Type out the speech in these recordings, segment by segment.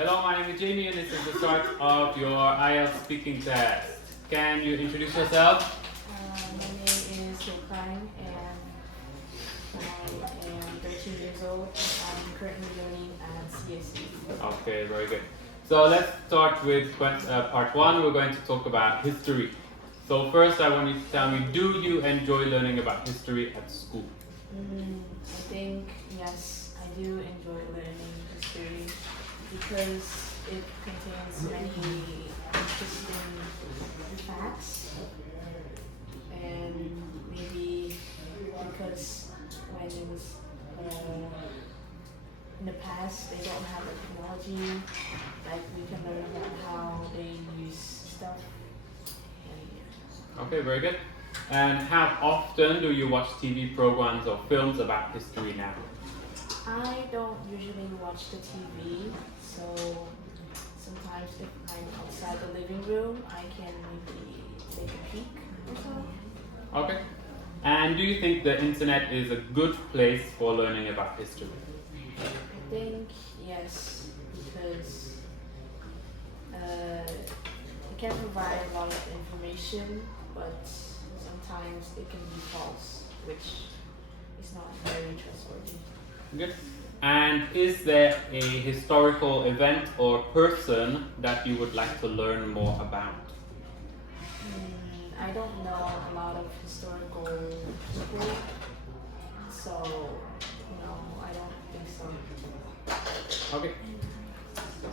Hello, my name is Jamie and this is the start of your Ielts speaking test. Can you introduce yourself? My name is Khanh and I am 13 years old. I'm currently learning at CEC. Okay, very good. So let's start with part one. We're going to talk about history. So first I want you to tell me, do you enjoy learning about history at school? I think, yes, I do enjoy learning history because it contains many interesting facts, and maybe because when in the past they don't have the technology, like we can learn about how they use stuff. And Okay, very good. And how often do you watch TV programs or films about history now? I don't usually watch the TV, so sometimes if I'm outside the living room, I can maybe take a peek or so. Okay. And do you think the internet is a good place for learning about history? I think yes, because it can provide a lot of information, but sometimes it can be false, which is not very trustworthy. Good. And is there a historical event or person that you would like to learn more about? I don't know a lot of historical people, so no, I don't think so. Okay.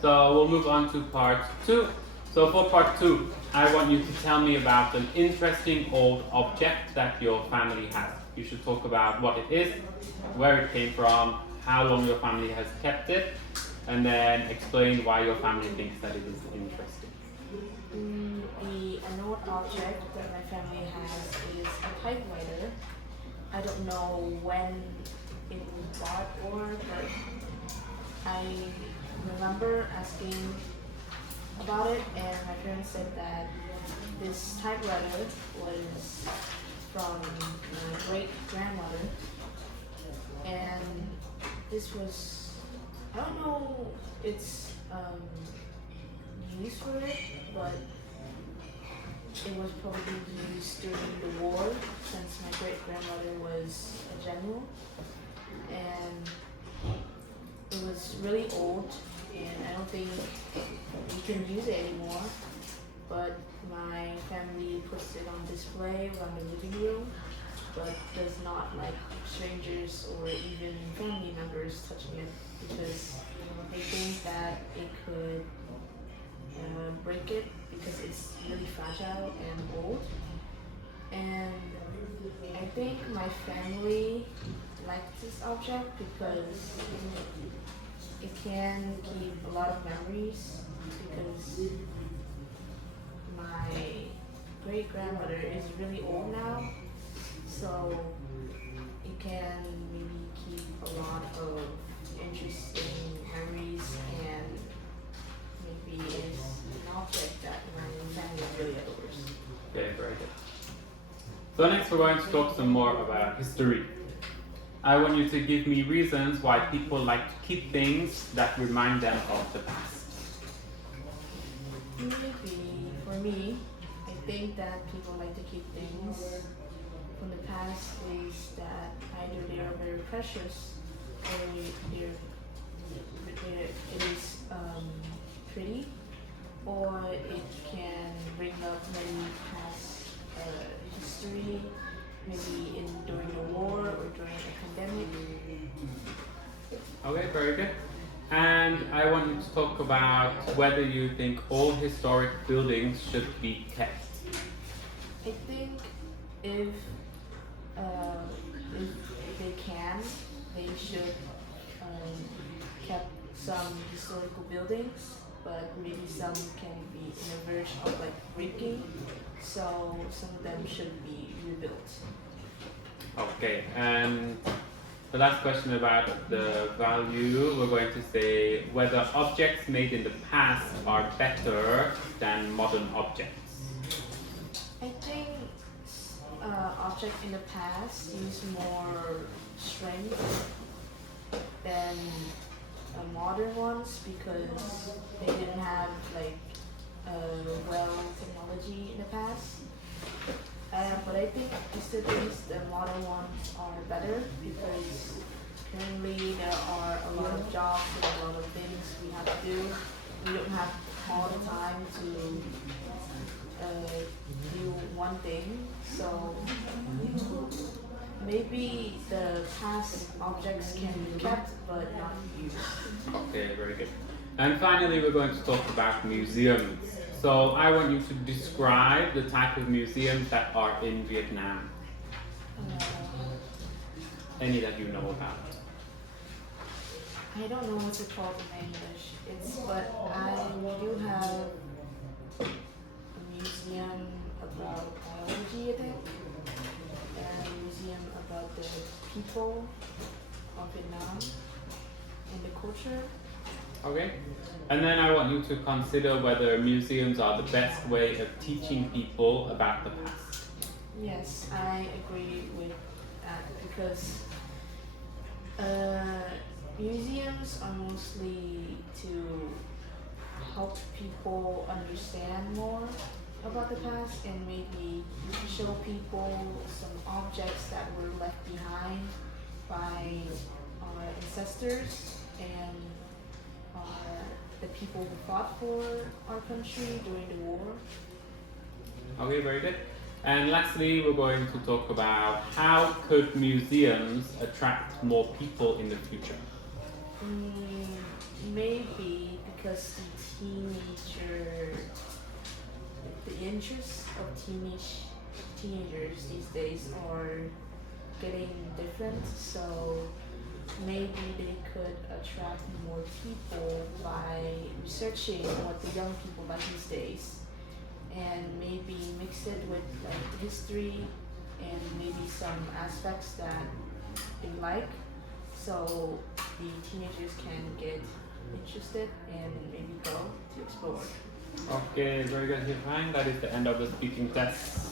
So we'll move on to part two. So for part two, I want you to tell me about an interesting old object that your family has. You should talk about what it is, where it came from, how long your family has kept it, and then explain why your family thinks that it is interesting. An old object that my family has is a typewriter. I don't know when it was bought but I remember asking about it, and my parents said that this typewriter was from my great grandmother, and this was, I don't know its use for it, but it was probably used during the war since my great grandmother was a general, and it was really old, and I don't think we can use it anymore. But my family puts it on display around the living room, but does not like strangers or even family members touching it because they think that it could break it because it's really fragile and old. And I think my family likes this object because it can keep a lot of memories, because my great grandmother is really old now, so it can maybe keep a lot of interesting memories, and maybe it's an object that my family really adores. Okay, very good. So next we're going to talk some more about history. I want you to give me reasons why people like to keep things that remind them of the past. Maybe for me, I think that people like to keep things from the past is that either they are very precious or it is pretty, or it can bring up many past history, maybe during the war or during a pandemic. Okay, very good. And I want you to talk about whether you think all historic buildings should be kept. I think if if they can, they should keep some historical buildings, but maybe some can be in a verge of like breaking, so some of them should be rebuilt. Okay, and the last question about the value, we're going to say whether objects made in the past are better than modern objects. I think objects in the past use more strength than modern ones because they didn't have like well technology in the past. But I think I still think the modern ones are better because currently there are a lot of jobs and a lot of things we have to do. We don't have all the time to do one thing. So maybe the past objects can be kept but not used. Okay, very good. And finally, we're going to talk about museums. So I want you to describe the type of museums that are in Vietnam. Uh, Any that you know about. I don't know what to call them in English. But I do have a museum about biology, I think, and a museum about the people of Vietnam and the culture. Okay? And then I want you to consider whether museums are the best way of teaching people about the past. Yes, I agree with that because museums are mostly to help people understand more about the past and maybe show people some objects that were left behind by our ancestors and the people who fought for our country during the war. Okay, very good. And lastly, we're going to talk about how could museums attract more people in the future? Maybe because the interests of teenagers these days are getting different, so maybe they could attract more people by researching what the young people like these days and maybe mix it with like history and maybe some aspects that they like so the teenagers can get interested and maybe go to explore. Okay, very good, Khanh. That is the end of the speaking test.